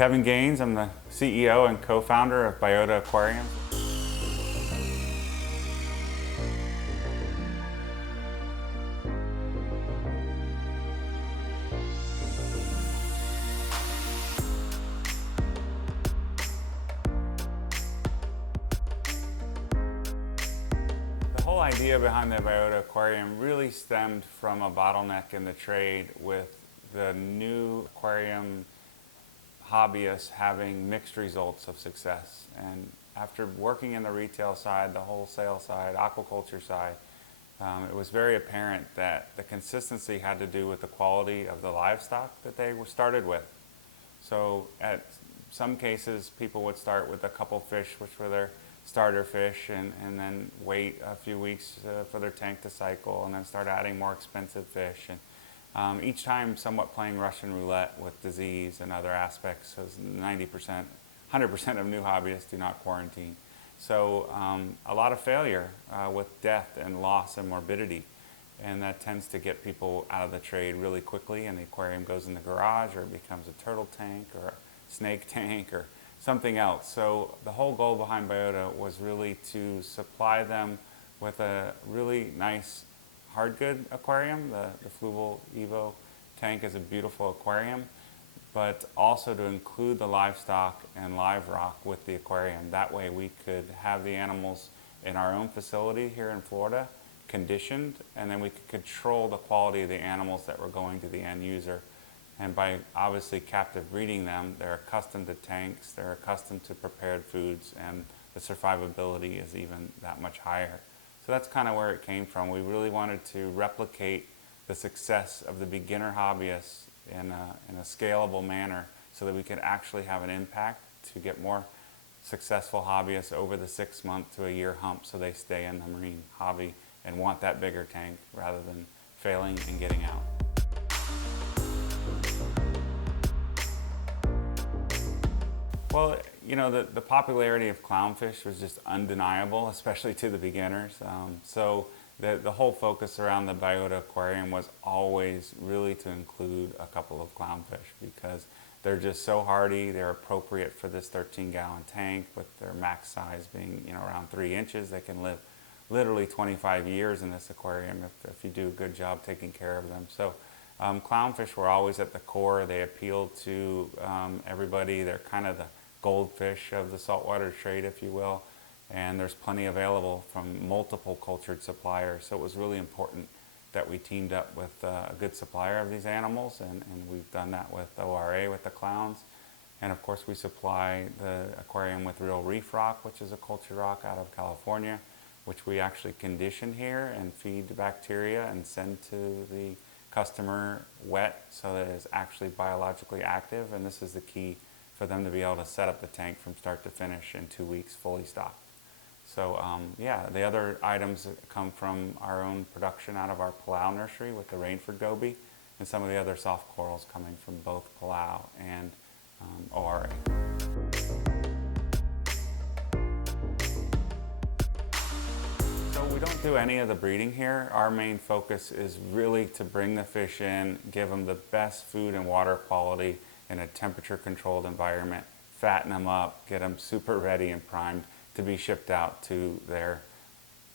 Kevin Gaines. I'm the CEO and co-founder of Biota Aquariums. The whole idea behind the Biota Aquarium really stemmed from a bottleneck in the trade with the new aquarium hobbyists having mixed results of success. And after working in the retail side, the wholesale side, aquaculture side, it was very apparent that the consistency had to do with the quality of the livestock that they were started with. So at some cases, people would start with a couple fish, which were their starter fish, and then wait a few weeks for their tank to cycle, and then start adding more expensive fish. And each time somewhat playing Russian roulette with disease and other aspects, as 90%, 100% of new hobbyists do not quarantine. So a lot of failure with death and loss and morbidity. And that tends to get people out of the trade really quickly, and the aquarium goes in the garage, or it becomes a turtle tank or a snake tank or something else. So the whole goal behind Biota was really to supply them with a really nice hard good aquarium. The Fluval Evo tank is a beautiful aquarium, but also to include the livestock and live rock with the aquarium. That way we could have the animals in our own facility here in Florida, conditioned, and then we could control the quality of the animals that were going to the end user. And by obviously captive breeding them, they're accustomed to tanks, they're accustomed to prepared foods, and the survivability is even that much higher. So that's kind of where it came from. We really wanted to replicate the success of the beginner hobbyists in a scalable manner so that we could actually have an impact to get more successful hobbyists over the 6 month to a year hump, so they stay in the marine hobby and want that bigger tank rather than failing and getting out. Well, you know, the popularity of clownfish was just undeniable, especially to the beginners. So the whole focus around the Biota Aquarium was always really to include a couple of clownfish, because they're just so hardy. They're appropriate for this 13-gallon tank, with their max size being, you know, around 3 inches. They can live literally 25 years in this aquarium if you do a good job taking care of them. So clownfish were always at the core. They appealed to everybody. They're kind of the goldfish of the saltwater trade, if you will, and there's plenty available from multiple cultured suppliers. So it was really important that we teamed up with a good supplier of these animals, and we've done that with ORA, with the clowns. And of course we supply the aquarium with real Reef Rock, which is a cultured rock out of California, which we actually condition here and feed the bacteria and send to the customer wet so that it's actually biologically active. And this is the key for them to be able to set up the tank from start to finish in 2 weeks, fully stocked. So yeah, the other items come from our own production out of our Palau nursery with the Rainford goby, and some of the other soft corals coming from both Palau and ORA. So we don't do any of the breeding here. Our main focus is really to bring the fish in, give them the best food and water quality in a temperature-controlled environment, fatten them up, get them super ready and primed to be shipped out to their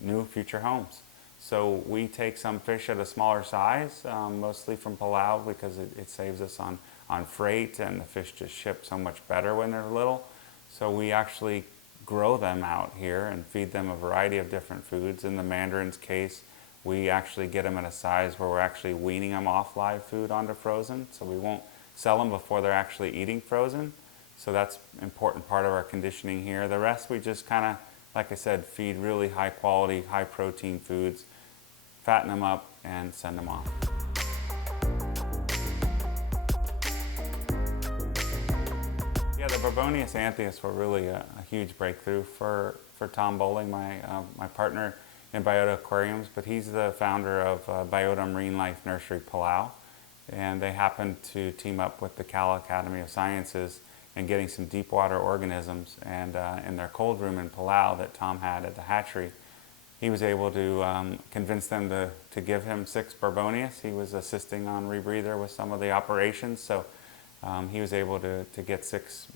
new future homes. So we take some fish at a smaller size, mostly from Palau, because it saves us on freight, and the fish just ship so much better when they're little. So we actually grow them out here and feed them a variety of different foods. In the mandarin's case, we actually get them at a size where we're actually weaning them off live food onto frozen, so we won't sell them before they're actually eating frozen. So that's an important part of our conditioning here. The rest we just kind of, like I said, feed really high quality, high protein foods, fatten them up, and send them off. Yeah, the Barbonius anthias were really a huge breakthrough for Tom Bowling, my partner in Biota Aquariums, but he's the founder of Biota Marine Life Nursery Palau. And they happened to team up with the Cal Academy of Sciences in getting some deep water organisms, and in their cold room in Palau that Tom had at the hatchery, he was able to convince them to give him 6 Barbonius. He was assisting on rebreather with some of the operations, so He was able to get 6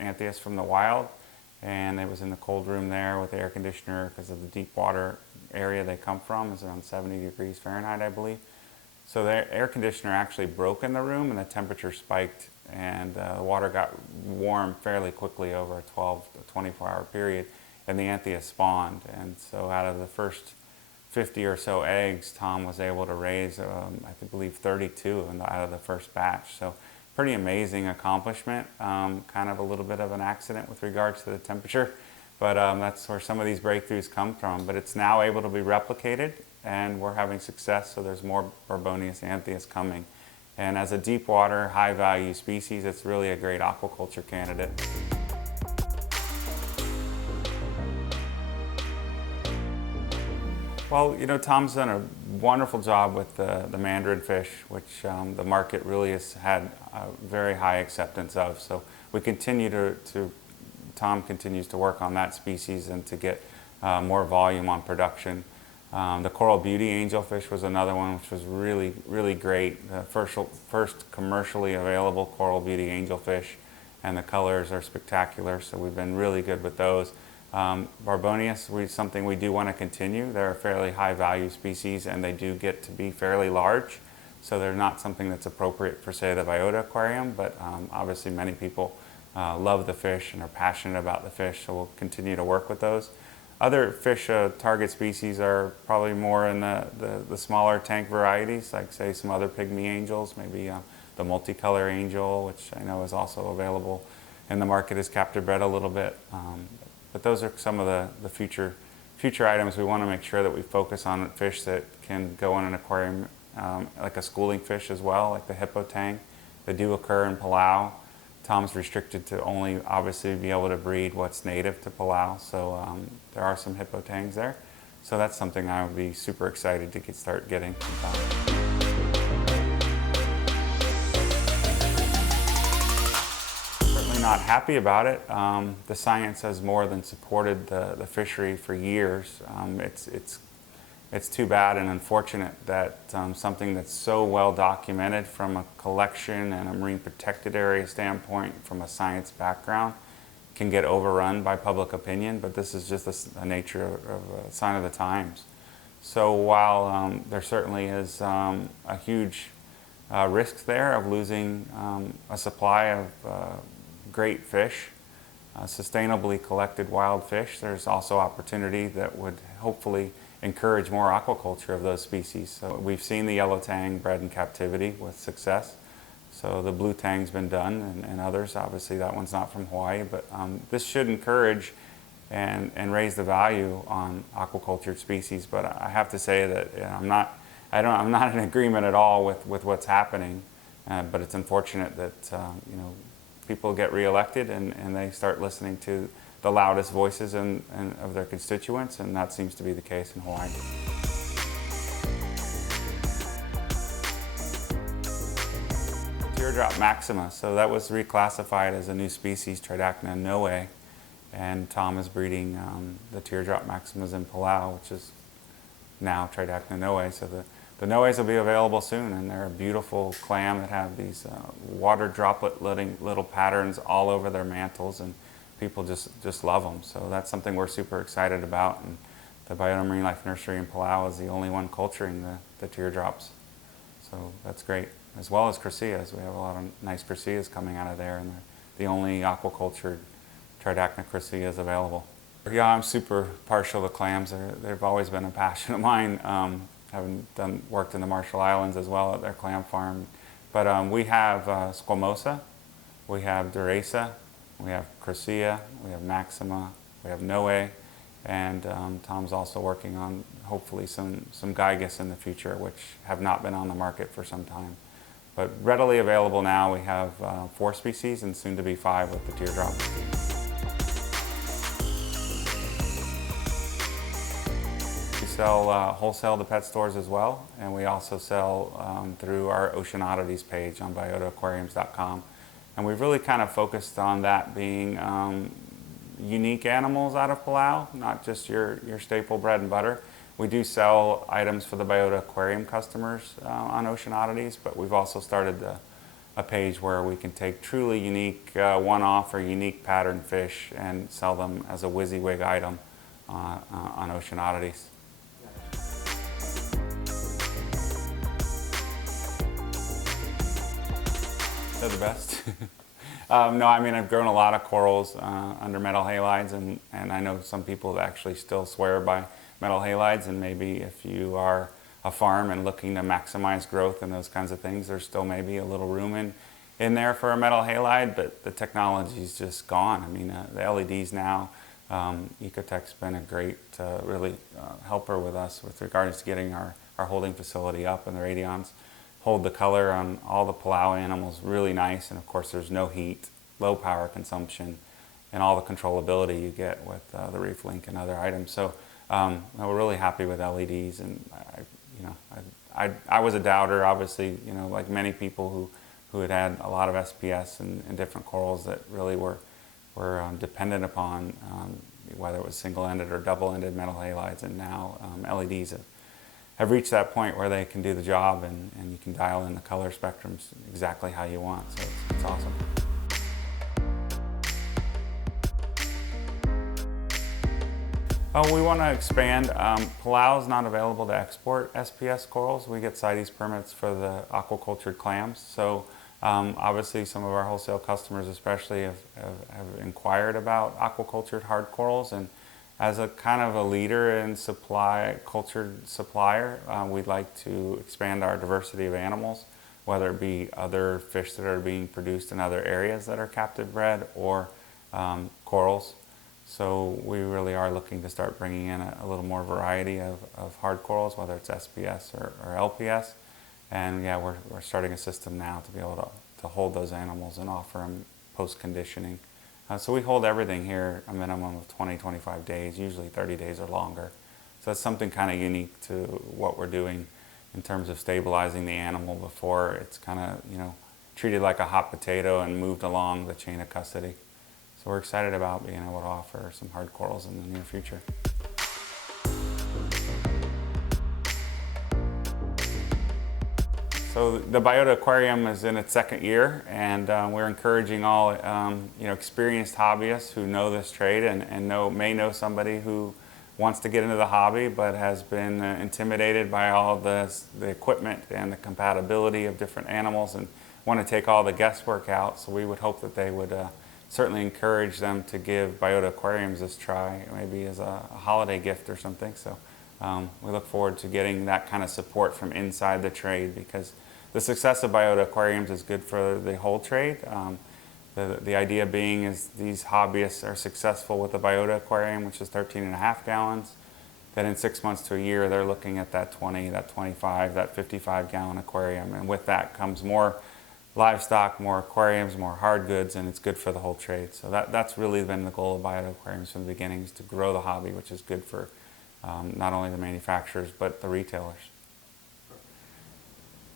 Anthias from the wild, and it was in the cold room there with the air conditioner because of the deep water area they come from. It's around 70 degrees Fahrenheit, I believe. So the air conditioner actually broke in the room and the temperature spiked, and the water got warm fairly quickly over a 12 to 24-hour period, and the Anthea spawned. And so out of the first 50 or so eggs, Tom was able to raise, I believe, 32 out of the first batch. So pretty amazing accomplishment. Kind of a little bit of an accident with regards to the temperature, but that's where some of these breakthroughs come from. But it's now able to be replicated, and we're having success, so there's more Barbonius Antheas coming. And as a deep water, high value species, it's really a great aquaculture candidate. Well, you know, Tom's done a wonderful job with the mandarin fish, which the market really has had a very high acceptance of. So we continue Tom continues to work on that species and to get more volume on production. The Coral Beauty Angelfish was another one which was really, really great. The first commercially available Coral Beauty Angelfish, and the colors are spectacular, so we've been really good with those. Barbonius, something we do want to continue. They're a fairly high value species, and they do get to be fairly large, so they're not something that's appropriate for, say, the Biota Aquarium, but obviously many people love the fish and are passionate about the fish, so we'll continue to work with those. Other fish target species are probably more in the smaller tank varieties, like say some other pygmy angels, maybe the multicolor angel, which I know is also available in the market as captive bred a little bit. But those are some of the future items. We want to make sure that we focus on fish that can go in an aquarium, like a schooling fish as well, like the hippo tang. They do occur in Palau. Tom's restricted to only obviously be able to breed what's native to Palau, so there are some hippo tangs there. So that's something I would be super excited to start getting. Certainly not happy about it. The science has more than supported the fishery for years. It's too bad and unfortunate that something that's so well documented from a collection and a marine protected area standpoint, from a science background, can get overrun by public opinion, but this is just a nature of a sign of the times. So while there certainly is a huge risk there of losing a supply of great fish, sustainably collected wild fish, there's also opportunity that would hopefully encourage more aquaculture of those species. So we've seen the yellow tang bred in captivity with success. So the blue tang's been done, and others. Obviously that one's not from Hawaii, but this should encourage and raise the value on aquacultured species. But I have to say that I'm not in agreement at all with what's happening. But it's unfortunate that people get reelected and they start listening to the loudest voices of their constituents, and that seems to be the case in Hawaii. Teardrop maxima, so that was reclassified as a new species, Tridacna noe, and Tom is breeding the teardrop maximas in Palau, which is now Tridacna noe. So the noes will be available soon, and they're a beautiful clam that have these water droplet little patterns all over their mantles, and people just love them. So that's something we're super excited about, and the Biota Marine Life Nursery in Palau is the only one culturing the teardrops. So that's great, as well as crucias. We have a lot of nice crucias coming out of there, and they're the only aquacultured Tridacna crucias available. Yeah, I'm super partial to clams. They've always been a passion of mine. Having worked in the Marshall Islands as well at their clam farm. But we have squamosa, we have duresa, we have crucia, we have maxima, we have noe, and Tom's also working on hopefully some gigas in the future, which have not been on the market for some time. But readily available now, we have 4 species and soon to be 5 with the teardrop. We sell wholesale to pet stores as well, and we also sell through our Ocean Oddities page on biotaquariums.com. And we've really kind of focused on that being unique animals out of Palau, not just your staple bread and butter. We do sell items for the Biota Aquarium customers on Ocean Oddities, but we've also started a page where we can take truly unique one-off or unique pattern fish and sell them as a WYSIWYG item on Ocean Oddities. They're the best. No, I mean, I've grown a lot of corals under metal halides, and I know some people that actually still swear by metal halides, and maybe if you are a farm and looking to maximize growth and those kinds of things, there's still maybe a little room in there for a metal halide, but the technology's just gone. I mean, the LEDs now, Ecotech's been a great really helper with us with regards to getting our holding facility up, and the radions hold the color on all the Palau animals really nice, and of course there's no heat, low power consumption, and all the controllability you get with the Reef Link and other items. So we're really happy with LEDs, and I was a doubter, obviously, like many people who had a lot of SPS and different corals that really were dependent upon whether it was single-ended or double-ended metal halides, and now LEDs have reached that point where they can do the job, and you can dial in the color spectrums exactly how you want, so it's awesome. Oh, we want to expand. Palau is not available to export SPS corals. We get CITES permits for the aquacultured clams. So obviously some of our wholesale customers especially have inquired about aquacultured hard corals, and as a kind of a leader in cultured supplier, we'd like to expand our diversity of animals, whether it be other fish that are being produced in other areas that are captive bred, or corals. So we really are looking to start bringing in a little more variety of hard corals, whether it's SPS or LPS. And yeah, we're starting a system now to be able to hold those animals and offer them post-conditioning. So we hold everything here a minimum of 20-25 days, usually 30 days or longer. So that's something kind of unique to what we're doing in terms of stabilizing the animal before it's kind of, treated like a hot potato and moved along the chain of custody. So we're excited about being able to offer some hard corals in the near future. So the Biota Aquarium is in its second year, and we're encouraging all experienced hobbyists who know this trade and may know somebody who wants to get into the hobby but has been intimidated by all the equipment and the compatibility of different animals and want to take all the guesswork out. So we would hope that they would certainly encourage them to give Biota Aquariums this try, maybe as a holiday gift or something. So we look forward to getting that kind of support from inside the trade, because the success of Biota Aquariums is good for the whole trade. The idea being is these hobbyists are successful with the Biota Aquarium, which is 13.5 gallons. Then in 6 months to a year, they're looking at that 20, that 25, that 55-gallon aquarium. And with that comes more livestock, more aquariums, more hard goods, and it's good for the whole trade. So that's really been the goal of Biota Aquariums from the beginning, is to grow the hobby, which is good for not only the manufacturers, but the retailers.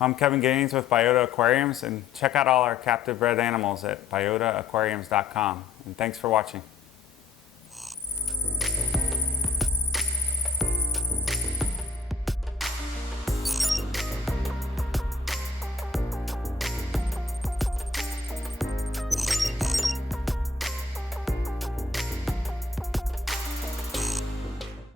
I'm Kevin Gaines with Biota Aquariums, and check out all our captive bred animals at biotaquariums.com. And thanks for watching.